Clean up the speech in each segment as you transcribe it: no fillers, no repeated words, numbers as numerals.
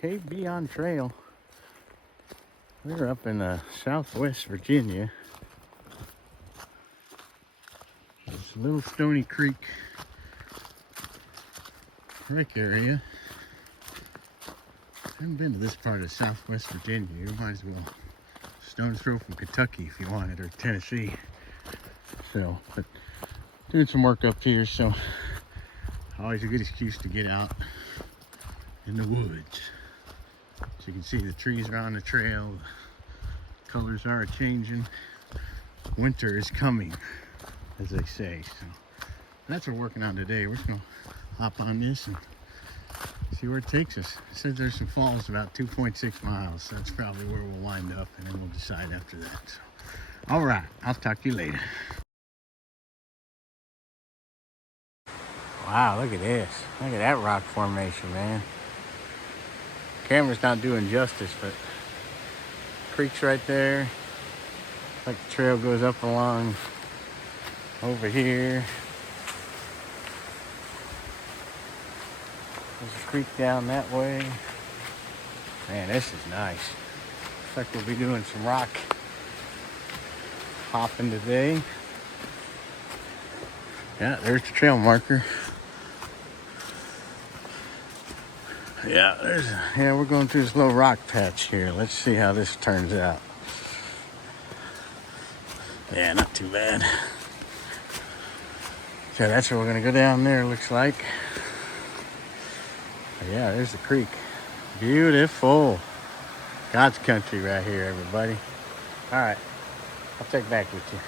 Cape Beyond Trail. We're up in southwest Virginia. It's a little Stony Creek wreck area. I haven't been to this part of southwest Virginia. You might as well stone's throw from Kentucky if you wanted, or Tennessee. So, but doing some work up here, so always a good excuse to get out in the woods. So you can see the trees are on the trail, the colors are changing. Winter is coming, as they say. So that's what we're working on today. We're just gonna hop on this and see where it takes us. It says there's some falls about 2.6 miles. So that's probably where we'll wind up, and then we'll decide after that. So, all right, I'll talk to you later. Wow, look at this. Look at that rock formation, man. Camera's not doing justice, but creek's right there. Like the trail goes up along over here. There's a creek down that way. Man, this is nice. Looks like we'll be doing some rock hopping today. Yeah, there's the trail marker. Yeah, we're going through this little rock patch here. Let's see how this turns out. Yeah, not too bad. So that's where we're gonna go down there, looks like. Yeah, there's the creek. Beautiful. God's country right here, everybody. All right, I'll take back with you.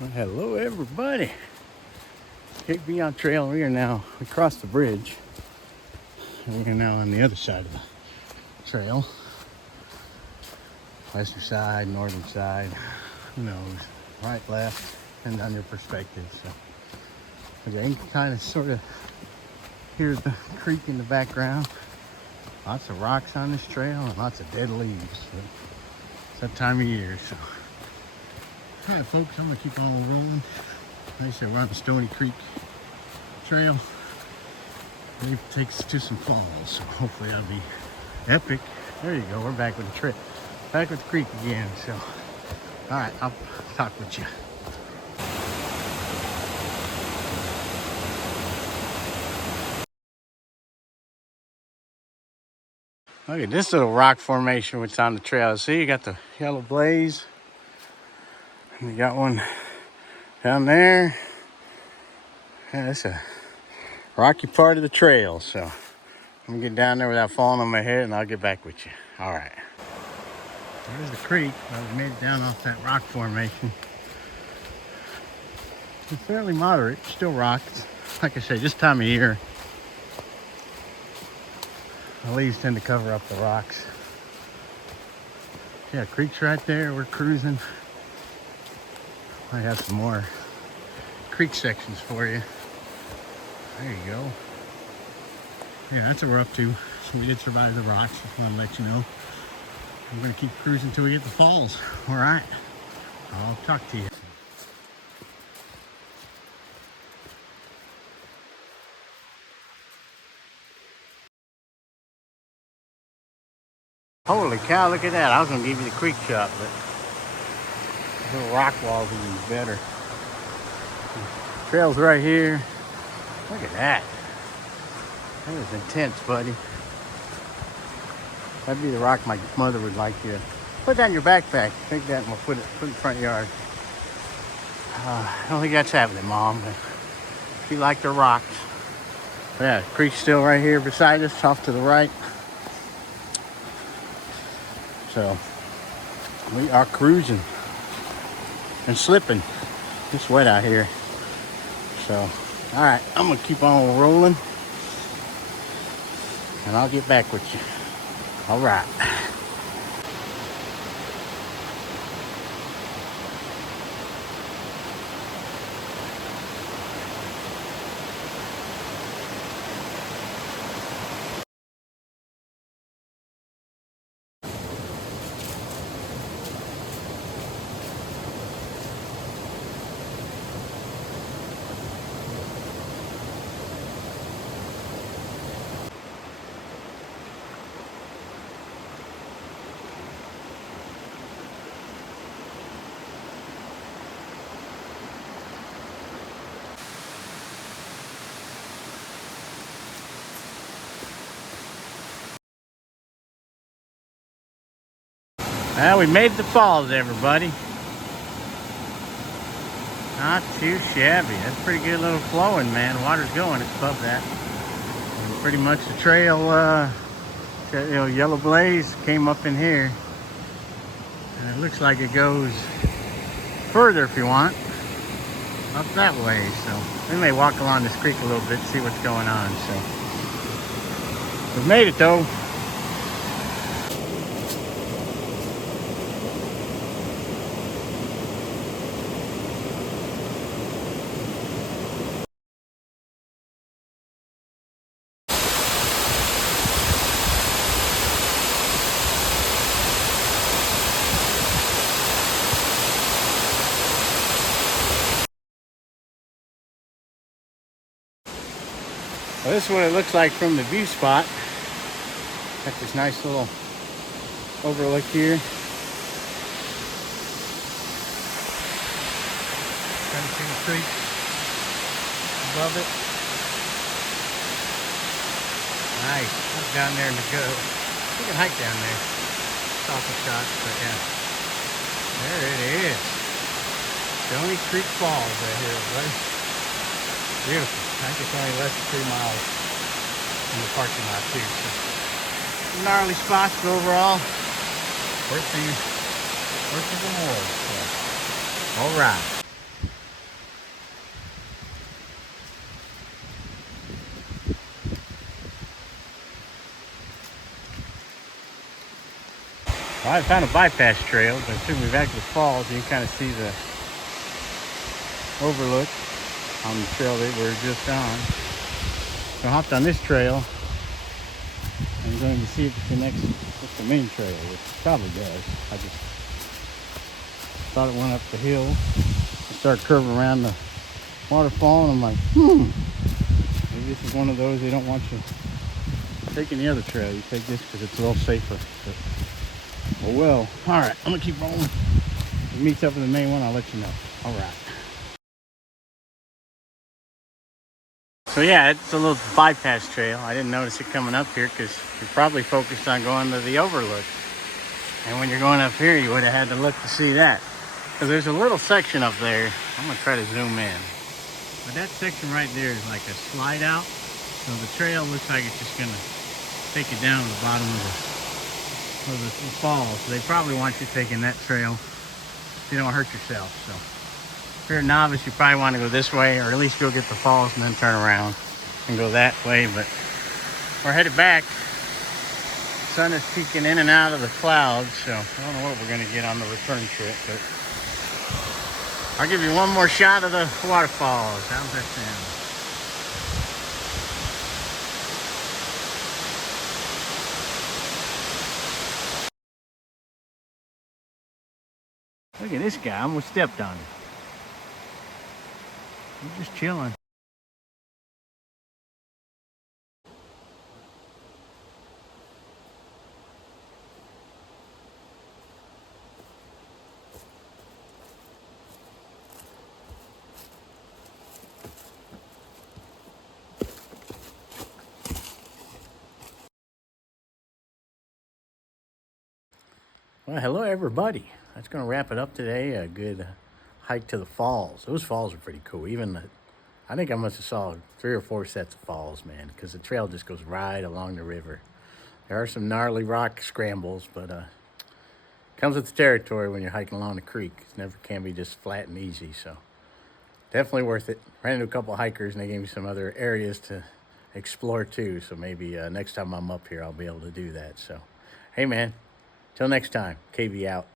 Well, hello, everybody. Cape Beyond Trail. We crossed the bridge. And we are now on the other side of the trail. Western side, northern side, who knows? Right, left, depends on your perspective. So you can kind of sort of hear the creek in the background. Lots of rocks on this trail and lots of dead leaves. But it's that time of year, so. All right, folks, I'm gonna keep on rolling. Like I said, we're on the Stony Creek Trail. It takes us to some falls, so hopefully that'll be epic. There you go, we're back with the trail. Back with the creek again, so. All right, I'll talk with you. Look at this little rock formation which is on the trail. See, you got the yellow blaze. And you got one down there. Yeah, that's a rocky part of the trail, so I'm gonna get down there without falling on my head, and I'll get back with you. All right. There's the creek. We made it down off that rock formation. It's fairly moderate, still rocks. Like I say, this time of year, the leaves tend to cover up the rocks. Yeah, creek's right there. We're cruising. I have some more creek sections for you. There you go. Yeah, that's what we're up to. So we did survive the rocks. Just want to let you know. We're going to keep cruising until we get the falls. All right. I'll talk to you. Holy cow, look at that. I was going to give you the creek shot, but the little rock walls are even better. Trail's right here. Look at that. That is intense, buddy. That'd be the rock my mother would like you to put that in your backpack. Take that and we'll put it in the front yard. I don't think that's happening, Mom. But she liked her rocks. But yeah, creek's still right here beside us, off to the right. So we are cruising and slipping. It's wet out here. So, all right, I'm gonna keep on rolling and I'll get back with you. All right. Well, we made the falls, everybody. Not too shabby. That's pretty good little flowing, man. Water's going. It's above that. And pretty much the trail, Yellow Blaze came up in here. And it looks like it goes further if you want. Up that way. So we may walk along this creek a little bit, see what's going on. So we made it though. Well, this is what it looks like from the view spot. Got this nice little overlook here. Kind of see the creek above it. Nice. Look down there in the go. You can hike down there. It's awful shots, but yeah. There it is. Stony Creek Falls right here, buddy. Beautiful. I think it's only less than 3 miles in the parking lot too. So gnarly spots, but overall, worth the reward. So, all right. Well, I found a bypass trail, but as soon as we back to the falls, you can kind of see the overlook on the trail that we were just on. So I hopped on this trail. I'm going to see if it connects with the main trail, which it probably does. I just thought it went up the hill. I started curving around the waterfall, and I'm like, maybe this is one of those they don't want you taking the other trail. You take this because it's a little safer. But, oh well. All right, I'm gonna keep rolling. If it meets up with the main one, I'll let you know. All right. So yeah, it's a little bypass trail. I didn't notice it coming up here because you're probably focused on going to the overlook. And when you're going up here, you would have had to look to see that. Because there's a little section up there. I'm gonna try to zoom in. But that section right there is like a slide out. So the trail looks like it's just gonna take you down to the bottom of the falls. So they probably want you taking that trail so you don't hurt yourself. So if you're a novice, you probably want to go this way, or at least go get the falls and then turn around and go that way. But we're headed back. Sun is peeking in and out of the clouds, so I don't know what we're going to get on the return trip, but I'll give you one more shot of the waterfalls. How's that sound? Look at this guy. I almost stepped on him. He's just chilling. Well, hello everybody. That's going to wrap it up today. A good hike to the falls. Those falls are pretty cool. I think I must have saw 3 or 4 sets of falls, man, because the trail just goes right along the river. There are some gnarly rock scrambles, but comes with the territory when you're hiking along the creek. It never can be just flat and easy, so definitely worth it. Ran into a couple hikers, and they gave me some other areas to explore too, so maybe next time I'm up here, I'll be able to do that. So, hey man, till next time, KB out.